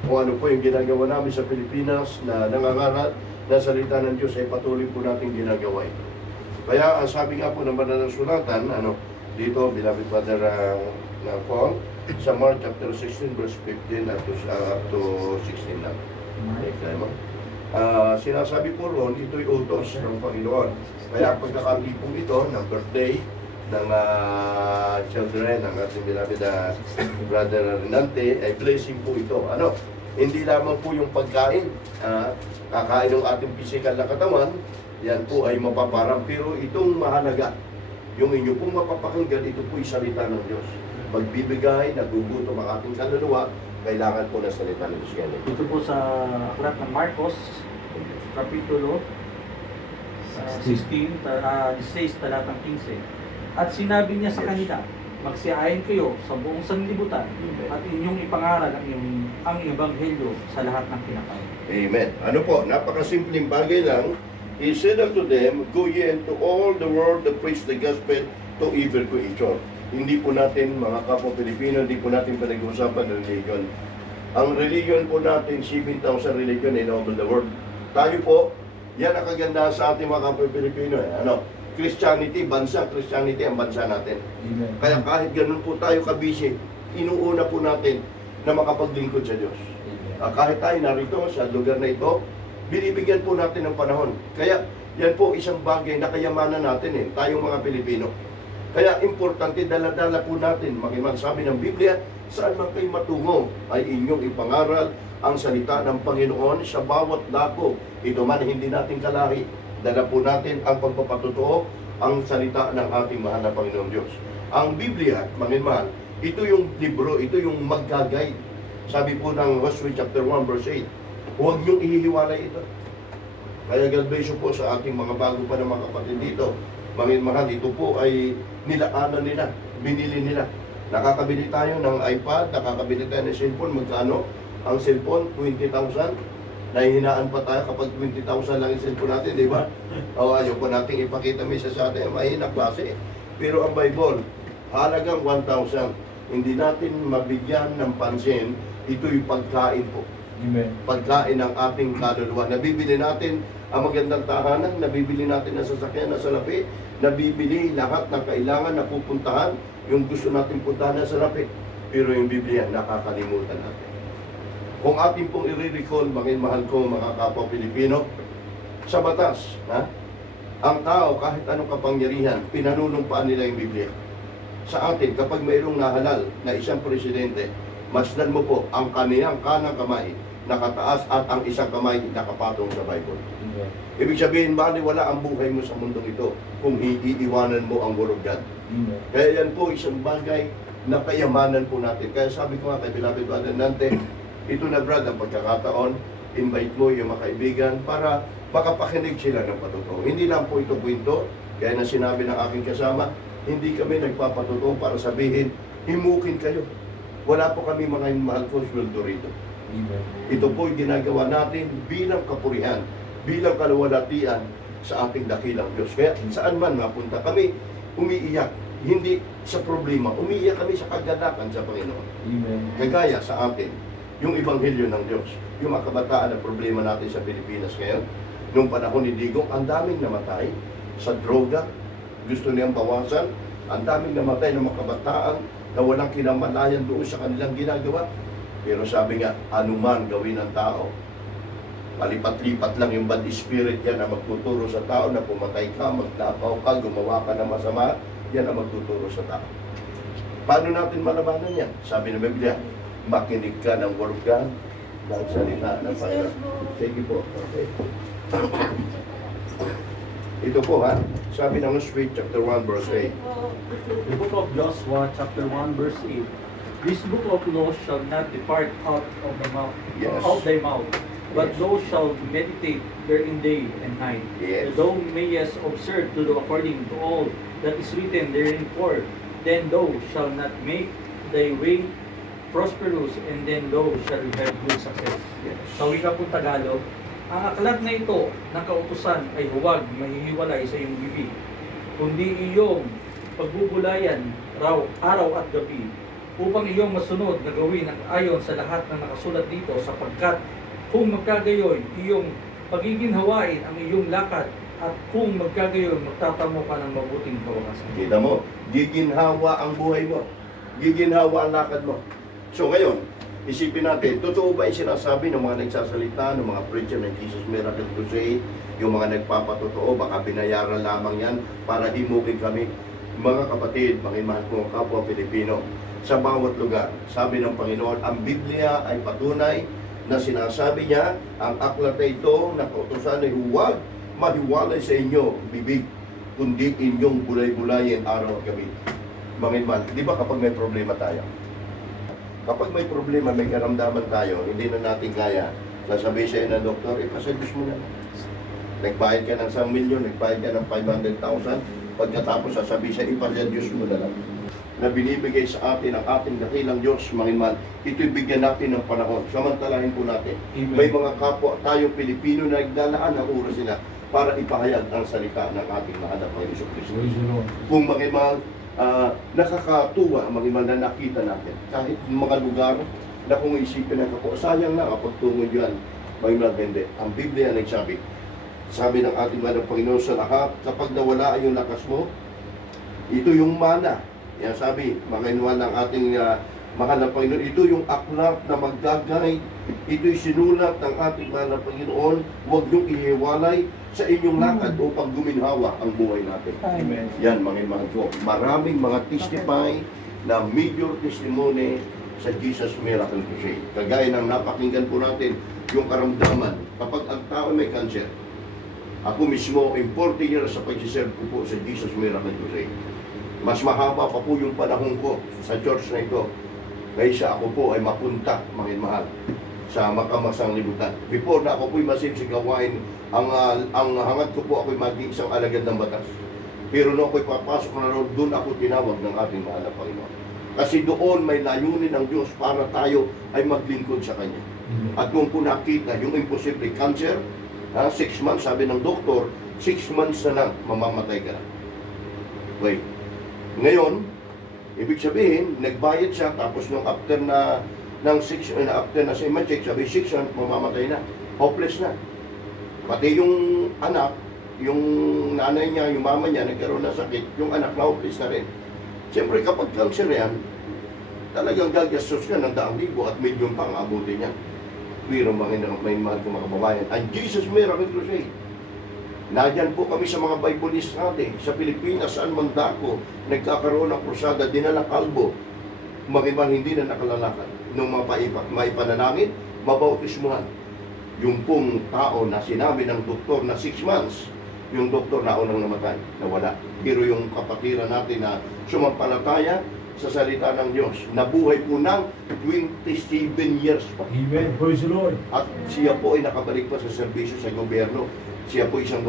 Kung ano po yung ginagawa namin sa Pilipinas na nangangaral na salita ng Diyos ay patuloy po natin ginagawa ito. Kaya ang sabi nga po ng banal na sulatan, dito, beloved Father Paul, sa Mark chapter 16 verse 15 up to 16 lang. Sinasabi po roon, ito'y utos ng Panginoon. Kaya pagkakatipong ito ng birthday ng children, ang ating beloved Brother Renante, ay blessing po ito. Ano? Hindi lamang po yung pagkain, kakain ng ating physical na katawan, yan po ay mapaparang. Pero itong mahalaga, yung inyo pong mapapakinggan, ito po ay salita ng Diyos. Magbibigay, nagugutom ang ating kaluluwa, kailangan po ng salita ng Diyos. Yan. Ito po sa aklat ng Marcos, Kapitulo 16, 16, talatang 15. At sinabi niya sa kanila, magsiayon kayo sa buong sanlibutan at inyong ipangaral ang ebanghelyo sa lahat ng kinakain. Amen. Ano po, napakasimpleng bagay lang. He said unto them, go ye into all the world to preach the gospel to every creature. Hindi po natin, mga kapwa Pilipino, hindi po natin pinag-uusapan ng religion. Ang religion po natin, 7,000 religion in all over the world. Tayo po, yan ang kagandahan sa ating mga kapwa Pilipino. Ano? Christianity, bansa, Christianity ang bansa natin. Amen. Kaya kahit ganun po tayo kabisi, inuuna po natin na makapaglingkod sa Diyos. Kahit tayo narito sa lugar na ito, binibigyan po natin ng panahon. Kaya yan po isang bagay na kayamanan natin tayong mga Pilipino. Kaya importante, dala-dala po natin, sabi ng Biblia, saan man kayo matungo ay inyong ipangaral ang salita ng Panginoon sa bawat dako. Ito man hindi natin kalahi. Dala po natin ang pagpapatotoo, ang salita ng ating mahal na Panginoon Diyos. Ang Biblia, mahal, ito yung libro, ito yung mag-guide. Sabi po ng Joshua chapter 1 verse 8, huwag niyong ihihiwalay ito. Kaya God bless you po sa ating mga bago pa na mga kapatid dito. Mahal, ito po ay nilaanan nila, binili nila. Nakakabili tayo ng iPad, nakakabili tayo ng cellphone, magkano? Ang cellphone, 20,000. Nahihinaan pa tayo kapag 20,000 lang yung cellphone natin, di ba? O ayaw po natin ipakita may sa atin, mahina klase. Pero ang Bible, halagang 1,000. Hindi natin mabigyan ng pansin, ito'y pagkain po. Amen. Pagkain ng ating kaluluwa. Nabibili natin ang magandang tahanan, nabibili natin ang sasakyan na salapi, nabibili lahat ng kailangan na pupuntahan, yung gusto natin puntahan na salapi. Pero yung Biblia, nakakalimutan natin. Kung ating pong i-recall, mahal ko mga kapwa Pilipino, sa batas, ang tao kahit anong kapangyarihan, pinanunumpaan nila yung Biblia. Sa atin, kapag mayroong nahalal na isang presidente, masdan mo po ang kaniyang kanang kamay nakataas at ang isang kamay nakapatong sa Bible. Amen. Ibig sabihin, wala ang buhay mo sa mundong ito kung iiwanan mo ang Word of God. Amen. Kaya yan po isang bagay na kayamanan po natin. Kaya sabi ko nga kay beloved Brother Nante, ito na Brad, ang pagkakataon, invite mo yung mga kaibigan para makapakinig sila ng patotoo. Hindi lang po ito kwento, kaya na sinabi ng aking kasama, hindi kami nagpapatotoo para sabihin, himukin kayo. Wala po kami mga mahal ko sweldo rito. Amen. Ito po yung ginagawa natin bilang kapurihan, bilang kaluwalhatian sa ating dakilang Diyos. Kaya saan man mapunta kami, umiiyak. Hindi sa problema, umiiyak kami sa kaganakan sa Panginoon. Amen. Kagaya sa atin, yung Ebanghelyo ng Diyos, yung mga kabataan na problema natin sa Pilipinas ngayon. Nung panahon ni Digong, ang daming namatay sa droga, gusto niyang bawasan, ang daming namatay ng mga kabataan na walang kinamalayan doon sa kanilang ginagawa. Pero sabi nga, anuman gawin ng tao, palipat-lipat lang yung bad spirit yan na magtuturo sa tao na pumatay ka, magnakaw ka, gumawa ka ng masama, yan ang magtuturo sa tao. Paano natin malabanan yan? Sabi ng Biblia, makinig ka ng Word of God, ng salita ng Panginoon. Sige po. Okay. Ito po sabi ng Joshua chapter 1 verse 8. The book of Joshua, chapter 1, verse 8. This book of law shall not depart out of the mouth, Yes. of thy mouth, but Yes. thou shalt meditate therein day and night. Yes. That thou mayest observe to do according to all that is written therein, for then thou shalt not make thy way prosperous, and then thou shalt have good success. Yes. Sa wika pong Tagalog, ang aklat na ito ng kautusan ay huwag mahihiwalay sa iyong bibig, kundi iyong pagbubulayan araw at gabi, upang iyong masunod na gawin ang ayon sa lahat ng nakasulat dito, sapagkat kung magkagayon, iyong pagiginhawain ang iyong lakad, at kung magkagayon, magtatamo ka ng mabuting kawakasan. Kita mo, giginhawa ang buhay mo. Giginhawa ang lakad mo. So ngayon, isipin natin, totoo ba yung sinasabi ng mga nagsasalita, ng mga preacher ng Jesus Miracle Crusade, yung mga nagpapatotoo, baka binayaran lamang yan para himukin kami. Mga kapatid, mahal kong kapwa Pilipino, sa bawat lugar, sabi ng Panginoon, ang Biblia ay patunay na sinasabi niya, ang aklat na ito na kautusan ay huwag mahiwalay sa inyo bibig, kundi inyong bulay-bulayin araw at gabi. Manginman, di ba kapag may problema tayo? Kapag may problema, may karamdaman tayo, hindi na natin kaya, sasabihin siya ng doktor, ipasadus mo na. Nagbayad ka ng 1 milyon, nagbayad ka ng 500,000, pagkatapos sasabihin siya, ipasadus mo na lang. Na binibigay sa atin ang ating dakilang Diyos, manginman, ito'y bigyan natin ng panahon. Samantalahin po natin. May mga kapwa tayong Pilipino na nagdalaan ng oras nila para ipahayag ang salita ng ating mahal na Panginoon Kristo. Praise the Lord. Kung manginman, nakakatuwa manginman na nakita natin. Kahit mga lugar na kung isipin ng kapwa, sayang na kapag tungod yan, manginman, hindi. Ang Biblia nagsabi, sabi ng ating mahal na Panginoon sa lahat, kapag nawala ay yung lakas mo, ito yung mana. Yan sabi, makinuha ng ating mahal na Panginoon. Ito yung aklat na maggagay. Ito'y sinulat ng ating mahal na Panginoon. Huwag niyong ihiwalay sa inyong lakad upang guminhawa ang buhay natin. Amen. Yan, mga mahal ko. Maraming mga testify na major testimony sa Jesus Miracle Crusade. Kagaya ng napakinggan po natin yung karamdaman. Kapag ang tao may cancer, ako mismo, in 40 years sa pag-serve ko po sa Jesus Miracle Crusade. Mas mahaba pa po yung panahon ko sa church na ito kaysa ako po ay mapunta, mga mahal, sa makamasang libutan. Before na ako po'y masip sa gawain, ang hangat ko po ako'y maging isang alagad ng batas. Pero nung ako'y papasok na roon, doon ako tinawag ng ating mahal na Panginoon. Kasi doon may layunin ng Diyos para tayo ay maglingkod sa Kanya. At kung po nakita yung imposible cancer, 6 months, sabi ng doktor, 6 months na lang, mamamatay ka na. Wait. Ngayon, ibig sabihin, nagbayad siya, tapos nung after na after na siya ma-check, sabi 6 months, mamamatay na. Hopeless na. Pati yung anak, yung nanay niya, yung mama niya, nagkaroon ng sakit, yung anak na hopeless na rin. Siyempre, kapag cancer yan, talagang gagastos ka ng 100,000 at milyon pang abutin niya. Pero may mahal kong mga kababayan, ang Jesus Miracle Crusade, nadyan po kami sa mga Bibleist natin, sa Pilipinas, saan man dako, nagkakaroon ng krusada, dinala kalbo, magiman hindi na nakalalakad. Nung maipanalangin, mabautismuhan. Yung pong tao na sinabi ng doktor na 6 months, yung doktor na unang namatay, nawala. Pero yung kapatiran natin na sumampalataya sa salita ng Diyos, nabuhay po ng 27 years pa. Amen. Praise the Lord. At siya po ay nakabalik pa sa serbisyo sa gobyerno. Siya po isang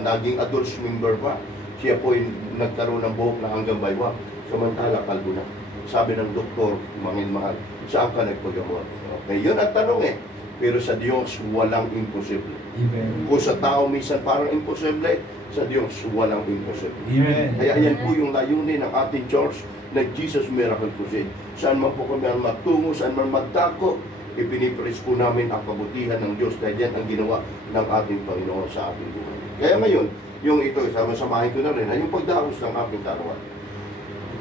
naging adult swimmer pa. Siya po ay nagkaroon ng buhok na hanggang baywang. Samantala, kalbo na. Sabi ng doktor, mahal, saan ka nagpagamot? Okay, yun ang tanong eh. Pero sa Diyos, walang imposible. Amen. Kung sa tao minsan parang imposible, sa Diyos, walang imposible. Amen. Kaya yan po yung layunin ng ating church na Jesus Miracle Crusade. Saan man po kami ang magtungo, saan man magdako, ipinipraise po namin ang kabutihan ng Diyos dahil yan ang ginawa ng ating Panginoon sa ating buhay. Kaya ngayon, yung ito, sama-samahin ko na rin, ay yung pagdaos ng ating karuan.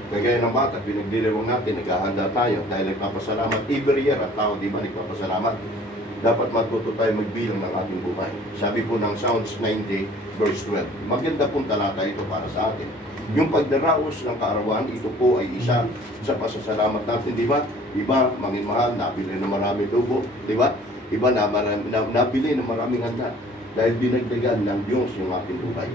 Kagaya ng bata, pinagdiriwang natin, naghahanda tayo dahil nagpapasalamat. Every year, at tao, di ba, nagpapasalamat. Dapat matuto tayo magbilang ng ating buhay. Sabi po ng Psalms 90, verse 12. Maganda pong talata ito para sa atin. Yung pagdaraos ng kaarawan, ito po ay isa sa pasasalamat natin, di ba? Iba, mahal, nabili ng maraming tubo, di ba? Iba, nabili ng maraming handa dahil dinagdagan ng Diyos yung ating buhay.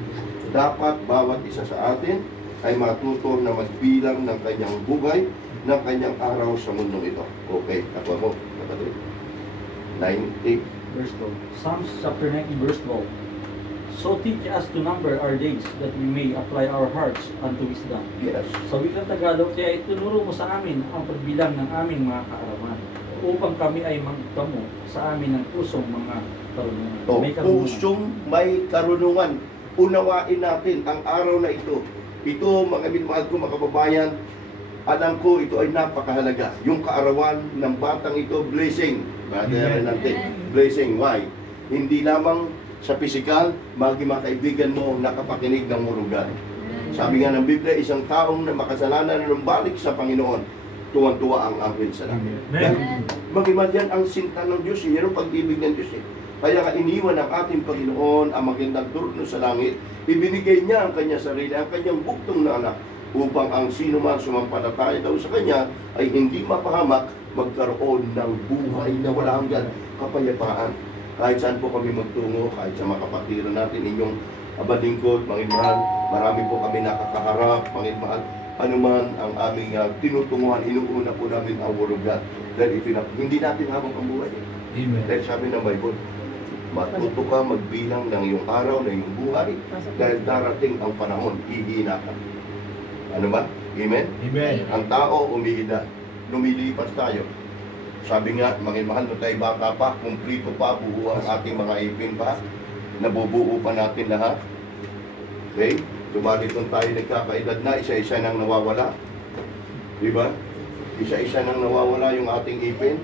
Dapat bawat isa sa atin ay matuto na magbilang ng kanyang buhay, ng kanyang araw sa mundong ito. Okay, ako mo, kapatid. 90. Verse 12. Psalms chapter 90, verse 12. So teach us to number our days, that we may apply our hearts unto wisdom. Yes. Sa wikang Tagalog, kaya itunuro mo sa amin ang pagbilang ng aming mga kaarawan, upang kami ay magtamo sa amin ng pusong mga karunungan. To, May karunungan. pusong may karunungan. Unawain natin ang araw na ito. Ito, mga minmahal ko, mga kababayan, alam ko ito ay napakahalaga. Yung kaarawan ng batang ito, blessing. Amen. Blessing. Why? Hindi lamang sa pisikal, mga kaibigan mo nakapakinig ng murugan. Sabi nga ng Biblia, isang taong na makasalanan na lumbalik sa Panginoon, tuwan-tuwa ang anghel sa langit. Amen. Magiman yan ang sinta ng Diyos. Yan ang pag-ibig ng Diyos. Kaya nga iniwan ng ating Panginoon ang magandang turno sa langit. Ibinigay niya ang kanyang sarili, ang kanyang buktong na anak, upang ang sino man sumampalataya daw sa Kanya ay hindi mapahamak, magkaroon ng buhay na wala hanggan, kapayapaan. Kahit saan po kami magtungo, kahit sa mga kapatiran natin, inyong abalingkod, Panginoon mahal, marami po kami nakakaharap, Panginoon mahal, anuman ang aming tinutunguhan, inuuna po namin ang Word of God. Dahil hindi natin habang ang buhay. Amen. Dahil sabi ng Bible, matuto ka magbilang ng iyong araw, na iyong buhay, dahil darating ang panahon, hihina ka. Ano ba? Amen? Amen. Ang tao umihina, lumilipas tayo. Sabi nga, mga mahal na tayo bata pa, kumplito pa, buo ang ating mga ipin pa, nabubuo pa natin lahat. Okay? Subalit nung tayo nagkakaedad na, isa-isa nang nawawala. Di ba? Isa-isa nang nawawala yung ating ipin.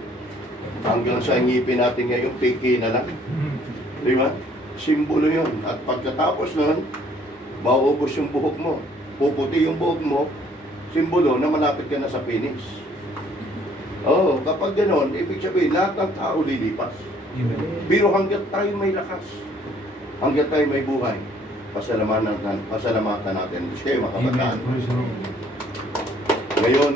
Hanggang sa ngipin natin ngayon, piki na lang. Di ba? Simbolo yun. At pagkatapos nun, mauubos yung buhok mo. Puputi yung buhok mo, simbolo na malapit ka na sa finish. Oo, kapag gano'n, ibig sabihin, lahat ng tao lilipas. Amen. Pero hanggat tayo may lakas, hanggat tayo may buhay, pasalamatan natin. Kayo mga kabataan. Amen. Praise the Lord. Ngayon,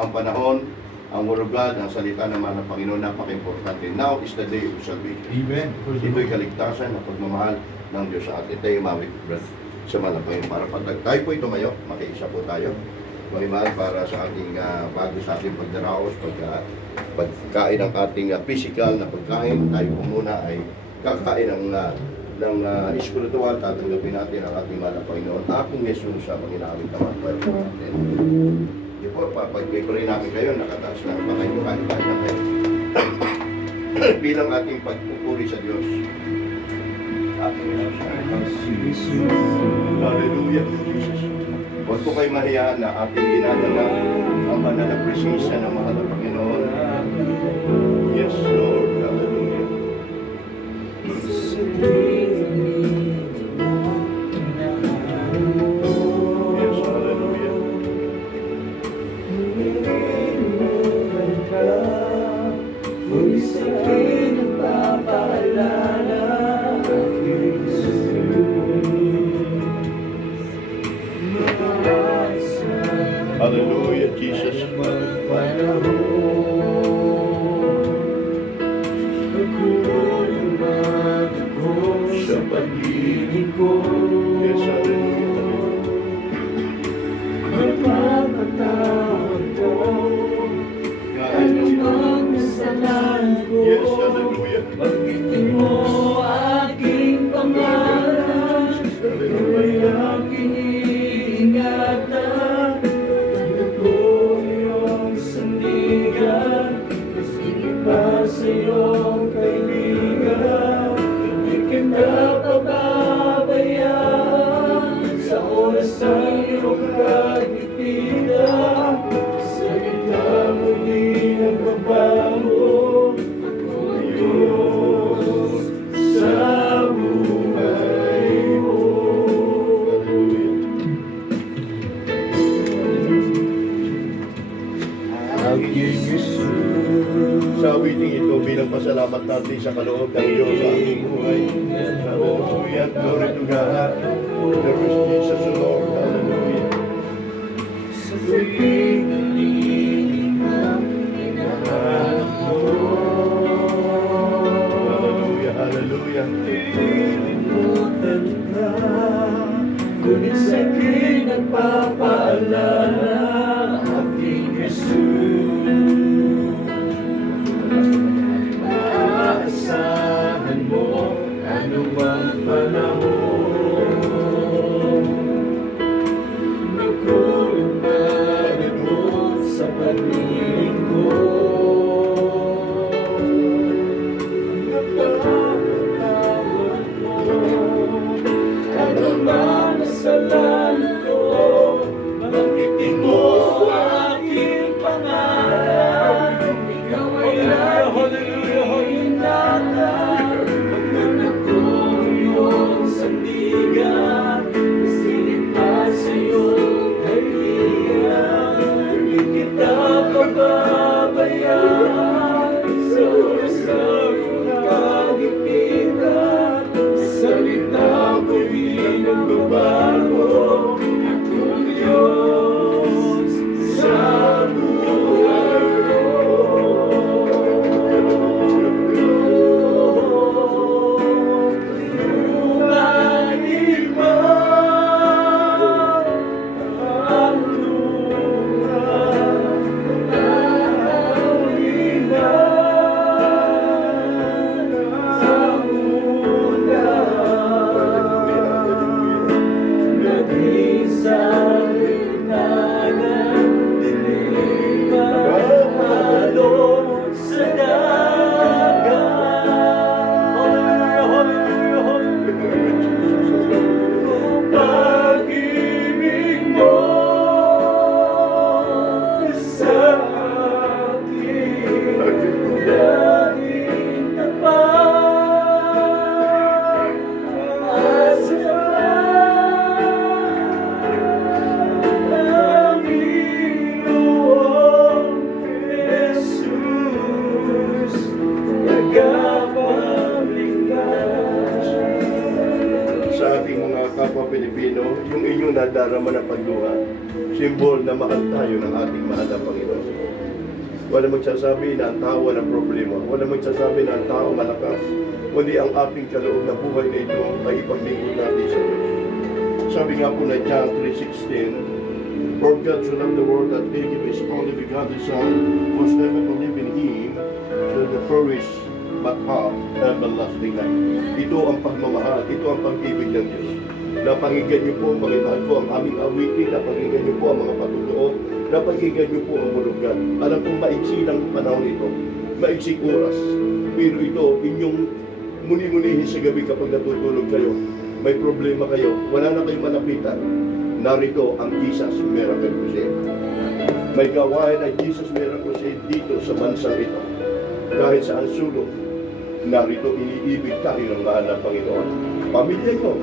ang panahon, ang Word of God, ang salita naman ng Panginoon, napaka-importante. Now is the day of salvation. Amen. Praise the Ito'y Lord. kaligtasan na pagmamahal ng Diyos sa atin. Tayo mawit, brad, sa malapay para patag. Tayo po tumayo, makiisa po tayo. Mahal para sa ating bago sa ating pagdaraos, pagkain ng ating physical na pagkain. Tayo po muna ay kakain ng espiritual. Tatanggapin natin ang ating mahal na Panginoon. Aking Jesus sa Panginoon tamang para po natin. Di po, papag-pray namin kayo, nakataas na pa kayo, kahit na kayo. Bilang ating pagpupuri sa Diyos. Ating Jesus. Hallelujah, Jesus. Huwag po kayo mahiyaan na ating ginagawa ang banal na presensya ng mahal na Panginoon. Yes, Lord. Hallelujah. Yes, hallelujah. Hallelujah, Jesus. Sa pag-ibig ko. Yes, hallelujah. Magpapatawad ko anumang kasalanan ko. Yes, hallelujah. Pagkitin mo aking pangalan, ito'y aking iingatan. Tanggap ko iyong sandigan, masigit pa sa iyong kaibigan. Hindi kita pababayaan sa oras ng iyong kagitiran. Salita mo di nagbabago, ang Diyos sa buhay mo. Aking Jesus. Sa awiting ito bilang pasalamat natin sa kaloob ng Diyos sa ating buhay. Hallelujah. Glory to God. There is Jesus, the Lord. Hallelujah. Sa tuwing nalilingap, hinahanap mo. Hallelujah. Hallelujah. Nilimutan ka, ngunit sa'kin nagpapaalala aking Jesus. Maaasahan mo anumang panahon. Nagkulungan mo sa paglilingkod. Napapatawad mo anumang kasalanan ko. Banggitin mo aking pangalan. Ikaw ay aking ingatan. Pagtanggap ko iyong sandigan, masigit pa sa iyong kaibigan. Hindi kita pababayaan sa oras ng iyong kagipitan. Salita mo di nagbabago, akong Diyos nadarama ng pagluha. Symbol na mahal tayo ng ating mahal na Panginoon. Wala magsasabi na ang tao walang problema. Wala magsasabi na ang tao malakas. Kundi ang ating kaloob na buhay na ito ay ipaglingkod natin sa Diyos. Sabi nga po na John 3:16, For God so loved the world that He gave His only begotten Son, whosoever believe in Him shall not perish but have everlasting life. Ito ang pagmamahal, ito ang pag-ibig ng Diyos. Napakinggan niyo po, mga mahal ko, ang aming awitin, napakinggan niyo po ang mga patutuo, napakinggan niyo po ang bulugan. Alam kong maiksi ng panahon ito, maiksing oras, pero ito, inyong muni-munihin sa gabi kapag natutulog kayo, may problema kayo, wala na kayong malapitan, narito ang Jesus Miracle Crusade. May gawain ang Jesus Miracle Crusade dito sa bansang ito. Kahit saan sulok, narito iniibig tayo ng mahal na Panginoon. Pamilya nyo,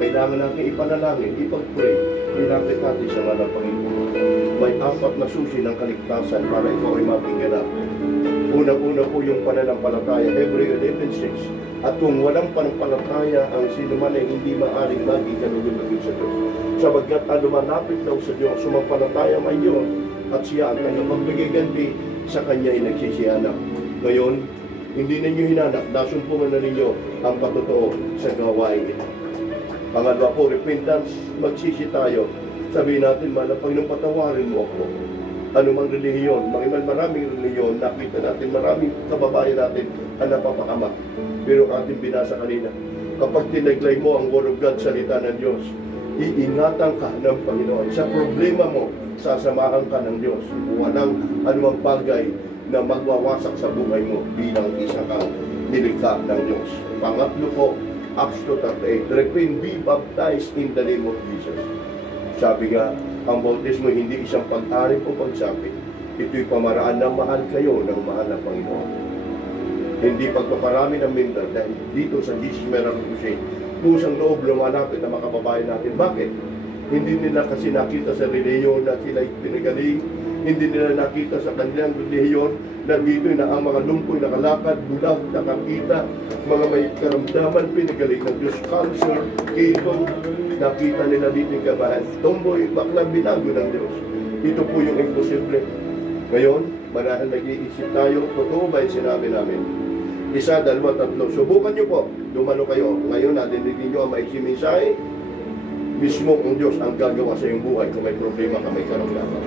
kailangan natin ipanalangin, ipag-pray, ilapit natin sa mahal na Panginoon. May 4 na susi ng kaligtasan para ikaw ay mabigyan. Unang-una po yung pananampalataya, Hebrew 11:6. At kung walang pananampalataya, ang sino man ay hindi maaaring maging kalugod-lugod sa Diyos. Sapagkat ang lumalapit daw sa Diyos, sumampalataya may Diyos, at siya ang kanyang magbigay ganti, sa kanya ay nagsisihanap. Ngayon, hindi ninyo hinanap, nasumpungan na ninyo ang patotoo sa gawain ito. Pangalawa po, repentance, magsisi tayo. Sabihin natin, mahal na Panginoon, patawarin mo ako. Anumang relihiyon, maraming relihiyon, nakita natin, maraming kababayan natin ang napapakama. Pero ating binasa kanina, kapag tinaglay mo ang Word of God, salita ng Diyos, iingatan ka ng Panginoon. Sa problema mo, sasamahan ka ng Diyos. Walang anumang bagay na magwawasak sa buhay mo bilang isa kang nilikha ng Diyos. Pangatlo po, Acts 2:38, repent, be baptized in the name of Jesus. Sabi nga, ang bautismo hindi isang pag-ari o pagsapit. Ito'y pamaraan na mahal kayo ng mahal na Panginoon. Hindi pagpaparami ng member dahil dito sa Jesus Miracle Crusade, pusang loob lumalapit na makababayan natin. Bakit? Hindi nila kasi nakita sa reliyon na sila'y pinagaling. Hindi nila nakita sa kanilang reliyon na dito na ang mga lumpoy nakalakad, bulag, nakakita, mga may karamdaman, pinagaling ng Diyos, cancer, ketong, nakita nila dito yung kabahan. Tomboy, bakla, binago ng Diyos. Ito po yung imposible. Ngayon, marahil nag-iisip tayo, totoo ba yung sinabi namin? 1, 2, 3. Subukan nyo po. Dumalo kayo. Ngayon, nadinig nyo ang maiksi mensahe. Mismo ang Diyos ang gagawa sa iyong buhay kung may problema ka, may karamdaman.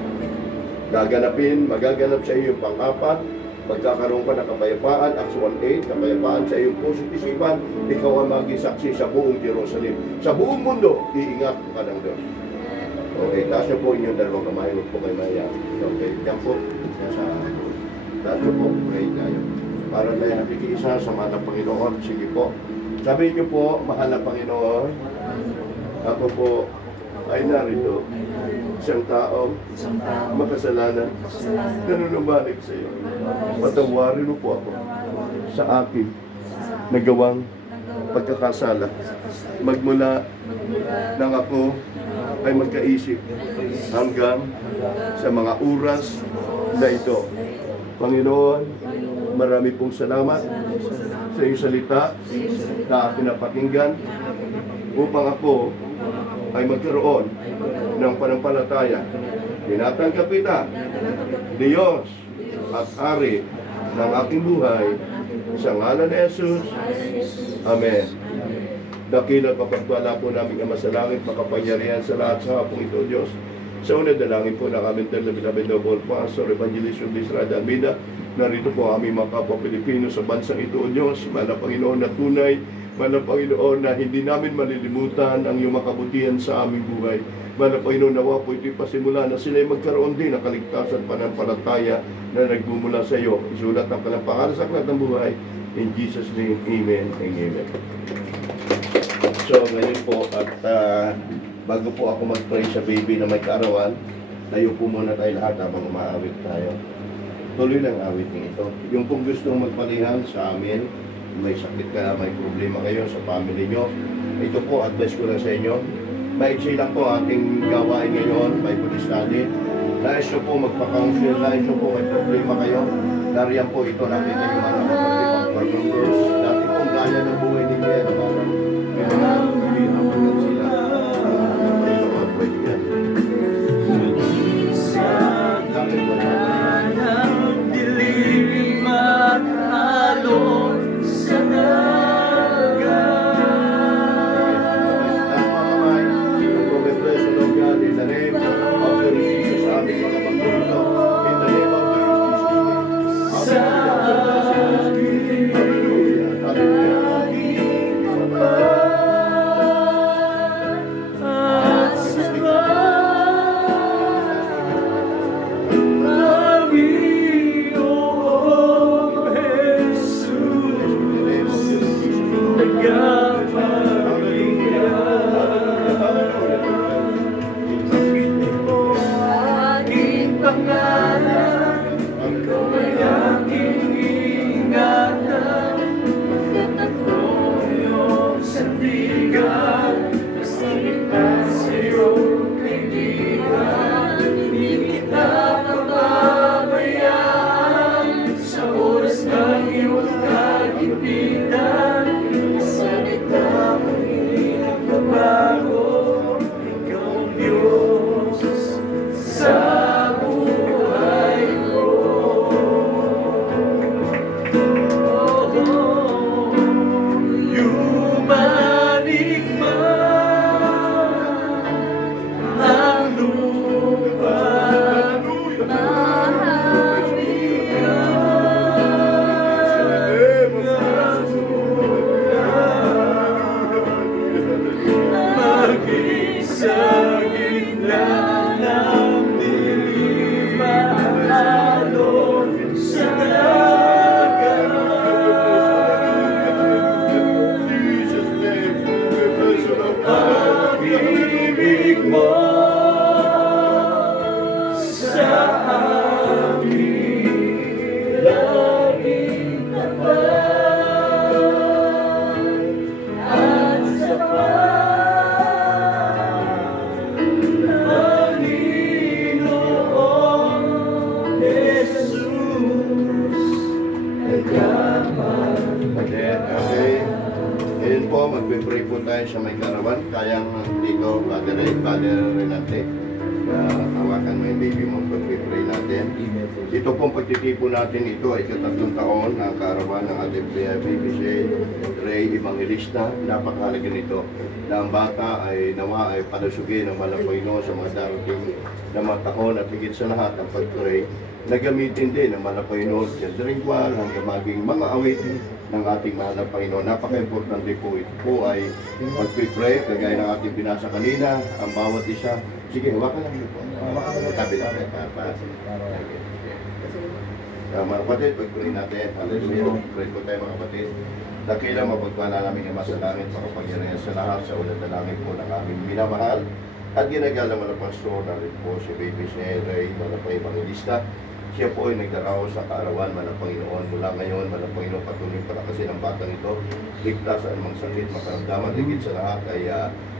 Gaganapin, magaganap sa iyo yung pang-4, magkakaroon ka ng kapayapaan, Acts 1:8, kapayapaan sa iyong puso't isipan, ikaw ang maging saksi sa buong Jerusalem. Sa buong mundo, iingat ka ng Diyos. Okay, taas niyo po inyong dalawang kamay, huwag po kayo maya. Okay, yan po. Taas niyo po, pray tayo. Para tayo nakikiisa sa mahal na Panginoon. Sige po. Sabihin niyo po, mahal na Panginoon, ako po ay narito, isang tao, makasalanan, nanunumalik sa iyo. Patawarin mo po ako sa akin nagawang pagkakasala. Magmula nang ako ay magkaisip hanggang sa mga oras na ito. Panginoon, marami pong salamat sa iyong salita na pinapakinggan upang ako ay magkaroon ng panampalataya. Tinatanggap kita, Diyos at Ari ng aking buhay, sa ngalan ni Jesus. Amen. Dakila kapagpala po namin Ama sa langit, makapangyarihan sa lahat sa hapong ito, Diyos. Sa una, dalangin po ng aming Telebinabe Noble Pastor Evangelist Estrada Almeida. Narito po aming mga kapwa Pilipino sa bansang ito, O Diyos. Mahal na Panginoon na tunay, mahal na Panginoon na hindi namin malilimutan ang iyong makabutihan sa aming buhay. Mahal na Panginoon, nawa po ito'y pasimula na sila magkaroon din ng kaligtasan, pananampalataya na nagmumula sa iyo. Isulat ang kanilang pangalan sa aklat ng buhay. In Jesus' name, Amen and Amen. So ngayon po at bago po ako mag-pray sa baby na may kaarawan, tayo po muna tayo lahat habang umaawit tayo. Tuloy lang awit niyo ito. Yung kung gustong magpalihan sa amin, may sakit ka, may problema kayo sa family nyo, ito po, advice ko lang sa inyo. Maiksi lang po ating gawain ngayon, Bible study. Nais nyo po magpa-counsel, nais nyo po may problema kayo. Nariyan po ito, nakita nyo mga nakapagpapag verse. Dati pong gaya ng buhay ni Pierre, parang pinagpapagpapag sila. Ito, advice yan. ng dilim at alon sa at sa Panginoong Jesus, aking pangalan, ikaw ay aking ingatan. At ako iyong sandigan, basta lipat sa'yo, kaibigan. Hindi kita pababayaan sa oras ng iyong kagipitan. Salita mong nagbabago, ikaw ang Diyos sa buhay ko. Yumanig man ang lupa, maging sa gitna ng dilim at alon sa pag-ibig mo sa akin laging tapat at Panginoong Jesus, nagkaman. Okay. Ngayon po, magpipray po tayo sa may karawan. Kayang dito, Father Renate, hawakan mo yung baby mo, pagpipray natin. Ito pong pagtitipon natin, ito ay 3 taon ang karawan ng ating baby si Ray Evangelista. Napakahalaga nito na ang bata ay nawa ay palusugin ng malang Panginoon sa mga darating na mga taon at higit sa lahat ang pag-pray na gamitin din ng malang Panginoon sa ritual hanggang maging mga awit ng ating mahal na Panginoon. Napaka-importante po ito po ay pag-pray, kagaya ng ating binasa kanina, ang bawat isa. Sige, hawakan lang ito. Hawakan lang tabi lang. Mga kapatid, pag-pray natin. Hallelujah. Pray po tayo mga kapatid. Dakilang mapagpala namin ang sa langit, makapangyarihan sa lahat, sa ulat na langit po ng aming minamahal. At ginagala mo na pastor na rin po si Baby Ray, mga Evangelista. Siya po ay nagdaraos sa kaarawan, manang Panginoon. Mula ngayon, manang Panginoon, patuloy palakasin ang batang ito. Ligtas ang mga sakit, makaramdaman, higit sa lahat ay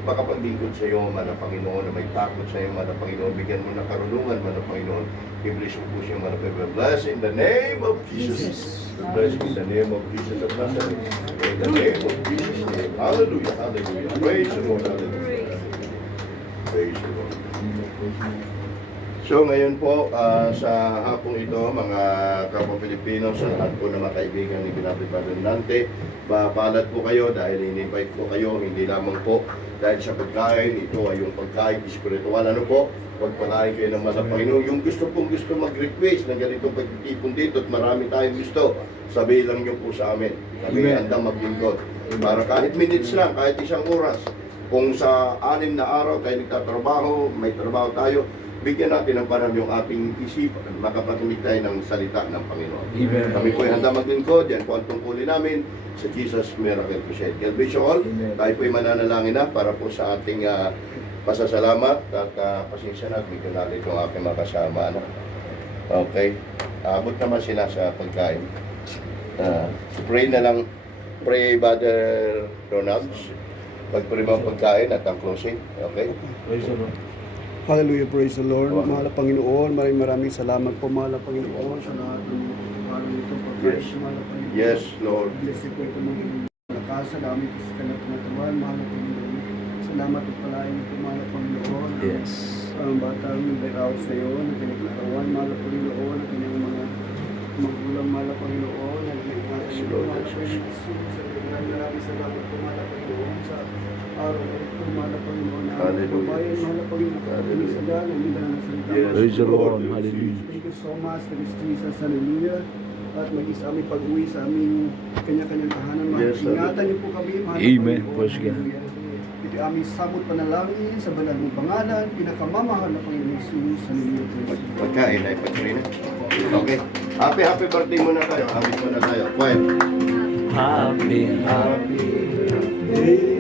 makapaglingkod sa iyo, manang Panginoon, na may takot sa iyo, manang Panginoon. Bigyan mo ng karunungan, manang Panginoon. I-bless mo po siya, manang Panginoon. Bless in the name of Jesus. Bless in the name of Jesus of Nazareth. In the name of Jesus' name. Hallelujah, hallelujah. Praise the Lord, hallelujah. Praise the Lord. So ngayon po, sa hapong ito, mga kapwa Pilipino, sa lahat po ng mga kaibigan ni Ginapit Padre, papalat po kayo dahil in-invite po kayo, hindi lamang po dahil sa pagkain, ito ay yung pagkain espiritual. Ano po? Pagpalain kayo ng mga Panginoon. Yung gusto mag-request ng ganitong pagtitipon dito at marami tayong gusto, sabihin lang nyo po sa amin. Kami handang maglingkod. Para kahit minutes lang, kahit isang oras. Kung sa 6 na araw tayo nagtatrabaho, may trabaho tayo, bigyan natin ng parang yung ating isipan, makapakinig tayo ng salita ng Panginoon. Amen. Kami po ay handa maglingkod, yan po ang tungkulin namin sa Jesus Miracle Crusade. God bless you all. Tayo po ay mananalangin na para po sa ating pasasalamat at pasensya na at bigyan natin itong aking mga kasama. Okay. Abot naman sila sa pagkain. Pray na lang. Pray, Brother Ronald. Pag-pray mo ang pagkain at ang closing. Okay? Praise the Lord. Hallelujah, praise the Lord. Mahal na Panginoon, maraming salamat po, mahal na Panginoon, sa lahat ng mahal nito pagkain, mahal na Panginoon. Yes, Lord. Blessed po ito mga lakas, salamat sa kanat na tuwan, mahal na Panginoon. Sa salamat at palain po, mahal na Panginoon. Yes. Ang batang Beraw sa iyo, na kanilang mahal na Panginoon, na kanyang mga magulang, mahal na Panginoon, na kanyang mahal na Panginoon. Maraming salamat po, mahal na Panginoon, sa araw na ito, mahal na Panginoon, na aming Hallelujah. babayan, mahal na Panginoon, kami sa dalang, hindi na nasalita. Praise the Lord. Hallelujah. Thank you so much, praise Jesus, hallelujah. At maging sa aming pag-uwi sa aming kanya-kanyang tahanan, Yes, ingatan niyo po kami, mahal na Amen. Panginoon. Praise God. Hallelujah. Ito aming samot panalangin sa banal mong pangalan, pinakamamahal na Panginoon Jesus, hallelujah. Praise God. Pagkain ay pagkain. Okay. Happy birthday muna tayo. Happy muna tayo. Quiet. Happy Happy birthday